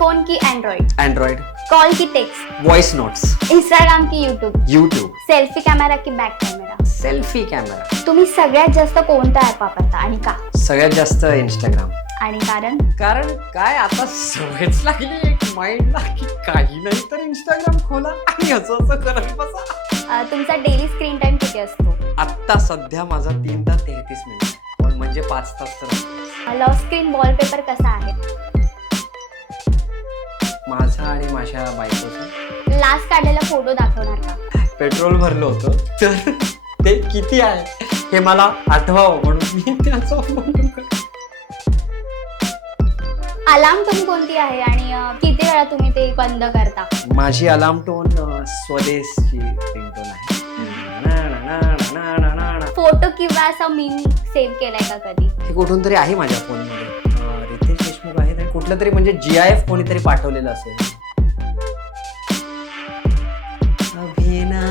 Phone की Android? Android. Call की text? Voice notes. Instagram की यूट्यूब? यूट्यूब. सेल्फी कॅमेरा की बॅक कॅमेरा? Selfie camera. तुम्ही सगळ्यात जास्त कोणता ऍप वापरता आणि का? सगळ्यात जास्त इंस्टाग्राम. आणि कारण? कारण काय आता सवयच लागली एक माइंडला की काही नाही तर इंस्टाग्राम खोला आणि असं करत बसा. तुमचा डेली स्क्रीन टाइम किती असतो? आत्ता सध्या माझा 3 तास 33 मिनिट, पण म्हणजे 5 तास तर लॉक स्क्रीन वॉलपेपर कसा आहे? माझा आणि माझ्या बायकोचा. लास्ट काढलेला फोटो दाखवणार का? पेट्रोल भरलं होतं तर ते किती आहे हे मला आठवावं म्हणून मी त्याचा फोटो अलार्म टोन कोणती आहे आणि किती वेळा तुम्ही ते बंद करता? माझी अलार्म टोन स्वदेशची रिंगटोन आहे. फोटो किंवा असा मीम सेव्ह केलाय का कधी? हे कुठून तरी आहे माझ्या फोनमध्ये. रितेश देशमुख आहे आणि कुठलं तरी म्हणजे GIF कोणीतरी पाठवलेलं असेल. अभी ना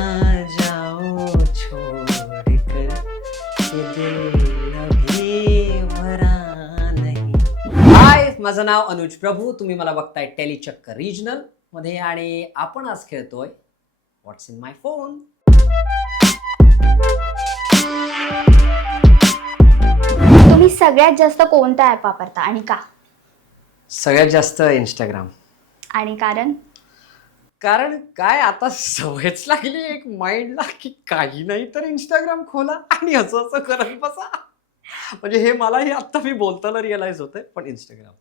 जाओ छोड़कर ये दिल अभी भरा नहीं. हाय, माझं नाव अनुज प्रभू. तुम्ही मला बघताय टेलीचक्कर रिजनल मध्ये आणि आपण आज खेळतोय व्हॉट्स इन माय फोन. तुम्ही सगळ्यात जास्त कोणता ऍप वापरता आणि का? सगळ्यात जास्त इंस्टाग्राम. आणि कारण? कारण काय आता सवयच लागली एक माइंडला की काही नाही तर इंस्टाग्राम खोला आणि असं करत बसा. म्हणजे हे मलाही आता मी बोलताना रिअलाइज होतंय, पण इंस्टाग्राम.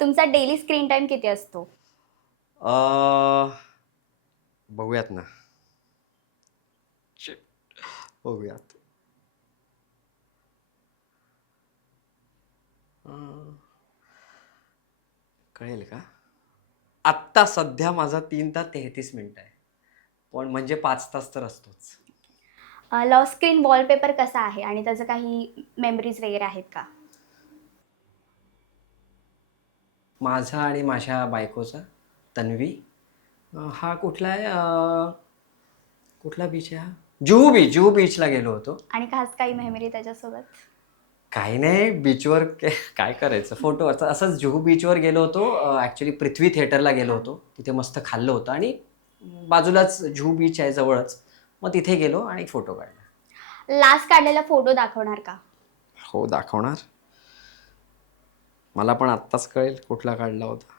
तुमचा डेली स्क्रीन टाइम किती असतो? बघूयात ना. बघूयात. कळेल का? आत्ता सध्या माझा 3 तास 33 मिनिट आहे, पण म्हणजे 5 तास तर असतोच. लॉक स्क्रीन वॉलपेपर कसा आहे आणि त्याचं काही मेमरीज वगैरे आहेत का? माझा आणि माझ्या बायकोचा, तन्वी. हा कुठला आहे? कुठला बीच आहे हा? जुहू बीचला गेलो होतो. आणि खास काही मेमरी त्याच्यासोबत? काही नाही, बीचवर काय करायचं, फोटोवरचा. असंच जुहू बीचवर गेलो होतो. ॲक्च्युली पृथ्वी थिएटरला गेलो होतो. तिथे मस्त खाल्लं होतं आणि बाजूलाच जुहू बीच आहे जवळच. मग तिथे गेलो आणि फोटो काढला. लास्ट काढलेला फोटो दाखवणार का? हो, दाखवणार. मला पण आत्ताच कळेल कुठला काढला होता.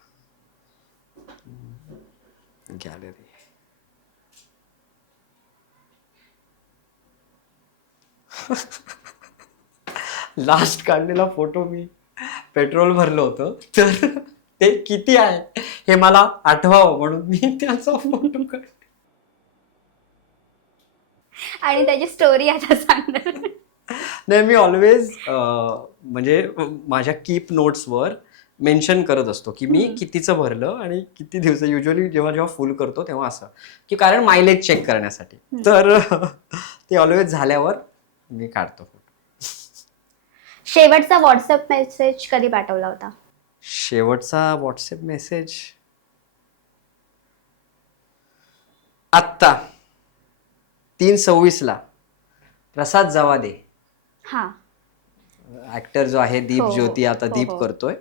गॅलरी. लास्ट काढलेला फोटो मी पेट्रोल भरलं होतं तर ते किती आहे हे मला आठवावं म्हणून मी त्याचा फोटो काढला. आणि त्याची स्टोरी आता सांगणार? नाही, मी ऑलवेज म्हणजे माझ्या कीप नोट्सवर मेन्शन करत असतो की मी कितीचं भरलं आणि किती दिवस. युजली जेव्हा फुल करतो तेव्हा असं की कारण मायलेज चेक करण्यासाठी. तर ते ऑलवेज झाल्यावर मी काढतो फोटो. शेवटचा व्हॉट्सअप मेसेज कधी पाठवला होता? शेवटचा व्हॉट्सअप मेसेज आत्ता 3:26 प्रसाद जवादे, हा, ऍक्टर जो आहे, दीप हो, हो. ज्योती, आता हो, दीप हो. करतोय,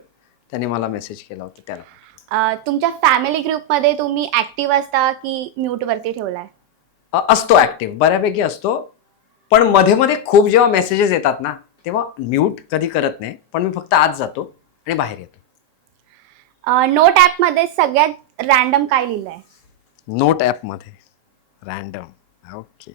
त्याने मला मेसेज केला होता त्याला. तुमच्या फॅमिली ग्रुपमध्ये तुम्ही ऍक्टिव्ह असता की म्यूट वरती ठेवलाय? असतो ऍक्टिव्ह, बऱ्यापैकी असतो. पण मध्ये मध्ये खूप जेव्हा मेसेजेस येतात ना तेव्हा म्यूट कधी करत नाही, पण मी फक्त आत जातो आणि बाहेर येतो. नोट ऍप मध्ये सगळ्यात रॅन्डम काय लिहिलंय? नोट ऍप मध्ये रॅन्डम. ओके.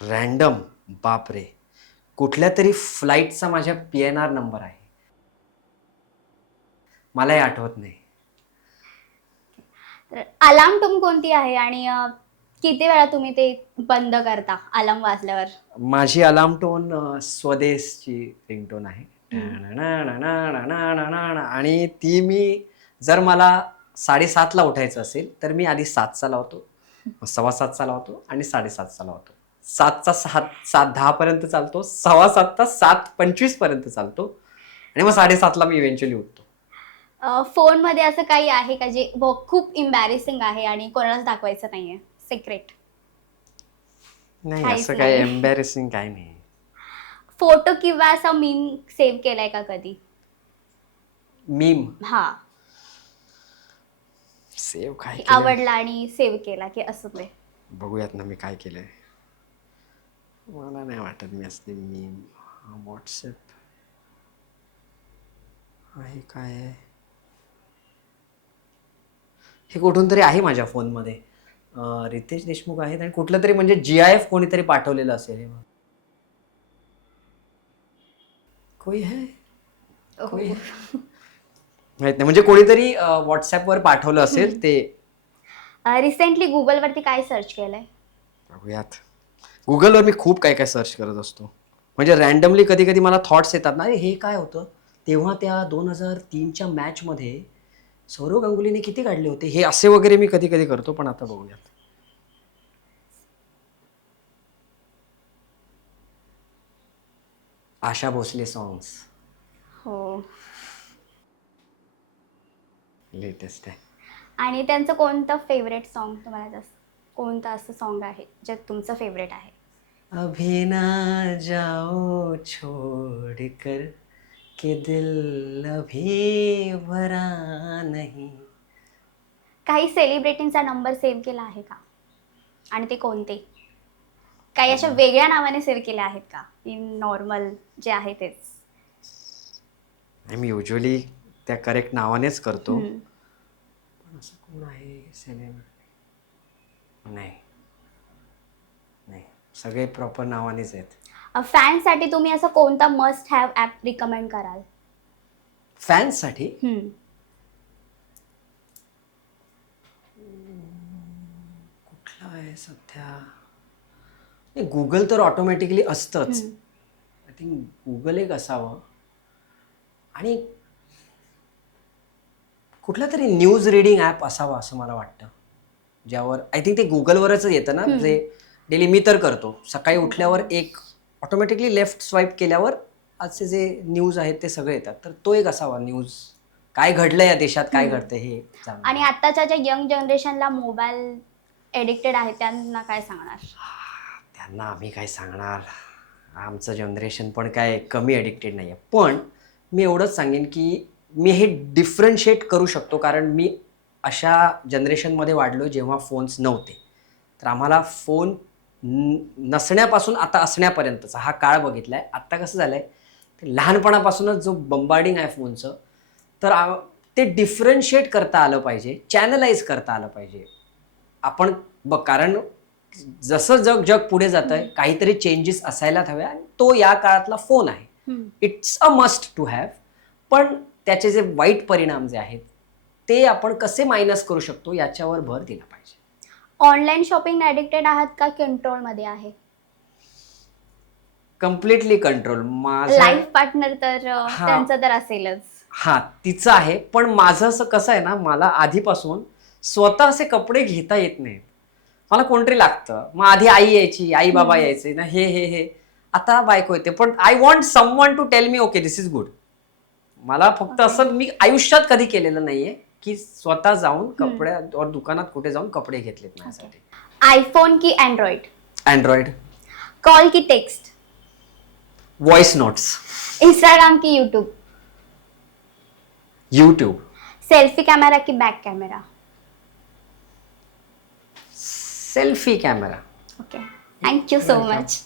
रॅन्डम, बापरे. कुठल्या तरी फ्लाईटचा माझ्या PNR नंबर आहे, मलाही आठवत नाही. अलार्म टोन कोणती आहे आणि किती वेळा तुम्ही ते बंद करता अलार्म वाजल्यावर? माझी अलार्म टोन स्वदेशची रिंगटोन आहे. आणि ती मी जर मला 7:30ला उठायचं असेल तर मी आधी 7चा लावतो, 7:15चा लावतो आणि 7:30चा लावतो. 7चा 7:10 पर्यंत चालतो, 7:15चा 7:25 पर्यंत चालतो आणि मग 7:30ला मी इव्हेंच्युअली उठतो. फोन मध्ये असं काही आहे का जे खूप इम्बॅरेसिंग आहे आणि कोणालाच दाखवायचं नाहीये, सिक्रेट? नाही, काहीच असं काही नाही. एम्बॅरेसिंग काही नाही. फोटो किंवा असा मीम सेव्ह केलाय का कधी? मीम हा, सेव्ह काय की केलंय? आवडला आणि सेव्ह केला की असं ते. बघूयात ना मी काय केलंय. मला नाही वाटत मी असले मीम. व्हॉट्सअप आहे काय आहे? हे कुठून तरी आहे माझ्या फोनमध्ये. रितेश देशमुख आहेत आणि कुठलं तरी म्हणजे GIF कोणीतरी पाठवलेलं असेल हे. कोई है कोई है माहित नाही, म्हणजे कोणीतरी व्हॉट्सअपवर पाठवलं असेल ते. रिसेंटली गुगलवरती काय सर्च केलंय? बघूयात. गुगलवर मी खूप काय काय सर्च करत असतो. म्हणजे रॅन्डमली कधी कधी मला थॉट्स येतात ना, अरे हे काय होतं तेव्हा त्या 2003च्या मॅचमध्ये सौरव गांगुलीने किती काढले होते, हे असे वगैरे मी कधी कधी करतो. पण आता बघूयात. आशा भोसले सॉंग्स हो. लेटेस्ट आहे. आणि त्यांचं कोणतं फेवरेट सॉन्ग तुम्हाला जास्त, कोणतं असं सॉन्ग आहे जे तुमचं फेवरेट आहे? अभी ना जाओ छोड़ कर के दिल अभी भरा नहीं. काही सेलिब्रिटींचा नंबर सेव्ह केला आहे का? आणि ते कोणते? काही अशा वेगळ्या नावाने सेव्ह केले आहेत का, इन नॉर्मल जे आहे तेच? मी युजली त्या करेक्ट नावानेच करतो. हम्म. पण असं कोण आहे सेलिब्रिटी? नाही नाही, सगळे प्रॉपर नावानेच आहेत. फॅनसाठी तुम्ही असं कोणता मस्ट हॅव ॲप रिकमेंड कराल? फॅन्ससाठी कुठला आहे सध्या? गुगल तर ऑटोमॅटिकली असतंच. आय थिंक गुगल एक असावं. आणि कुठला तरी न्यूज रिडिंग ॲप असावा असं मला वाटतं, ज्यावर आय थिंक ते गुगलवरच येतं ना, जे डेली मी तर करतो. सकाळी उठल्यावर एक ऑटोमॅटिकली लेफ्ट स्वाईप केल्यावर आजचे जे न्यूज आहेत ते सगळे येतात. तर तो एक असावा, न्यूज काय घडलं या देशात, काय घडतं हे जाणून. आणि आताच्या ज्या यंग जनरेशनला मोबाईल एडिक्टेड आहे त्यांना काय सांगणार? त्यांना आम्ही काय सांगणार? आमचं जनरेशन पण काय कमी ॲडिक्टेड नाही आहे. पण मी एवढंच सांगेन की मी हे डिफरन्शिएट करू शकतो, कारण मी अशा जनरेशनमध्ये वाढलो जेव्हा फोन्स नव्हते. तर आम्हाला फोन नसण्यापासून आता असण्यापर्यंतचा हा काळ बघितला आहे. आत्ता कसं झालं आहे, ते लहानपणापासूनच जो बंबार्डिंग आहे फोनचं, तर ते डिफरन्शिएट करता आलं पाहिजे, चॅनलाइज करता आलं पाहिजे. आपण बघ, कारण जसं जग पुढे जात आहे काहीतरी चेंजेस असायलाच हव्या, आणि तो या काळातला फोन आहे. It's a must to have. पण त्याचे जे वाईट परिणाम जे आहेत ते आपण कसे मायनस करू शकतो याच्यावर भर दिला पाहिजे. ऑनलाईन शॉपिंग ॲडिक्टेड आहात का कंट्रोलमध्ये आहे? Completely control. लाईफ पार्टनर तर त्यांचं तर असेलच. हा, तिचं आहे. पण माझं असं कसं आहे ना, मला आधीपासून स्वतः असे कपडे घेता येत नाहीत. मला कोणतरी लागतं. मग आधी आई यायची, आई बाबा यायचे ना, हे हे हे आता बायको येते. पण I want someone to tell me okay this is good. मला फक्त असं मी आयुष्यात कधी केलेलं नाहीये की स्वतः जाऊन कपड्या दुकानात कुठे जाऊन कपडे घेतलेत माझ्यासाठी. आयफोन की अँड्रॉइड? अँड्रॉइड. कॉल की टेक्स्ट? Voice notes. इंस्टाग्राम की यूट्यूब? यूट्यूब. सेल्फी कॅमेरा की back camera? Selfie camera. Okay, thank you so much.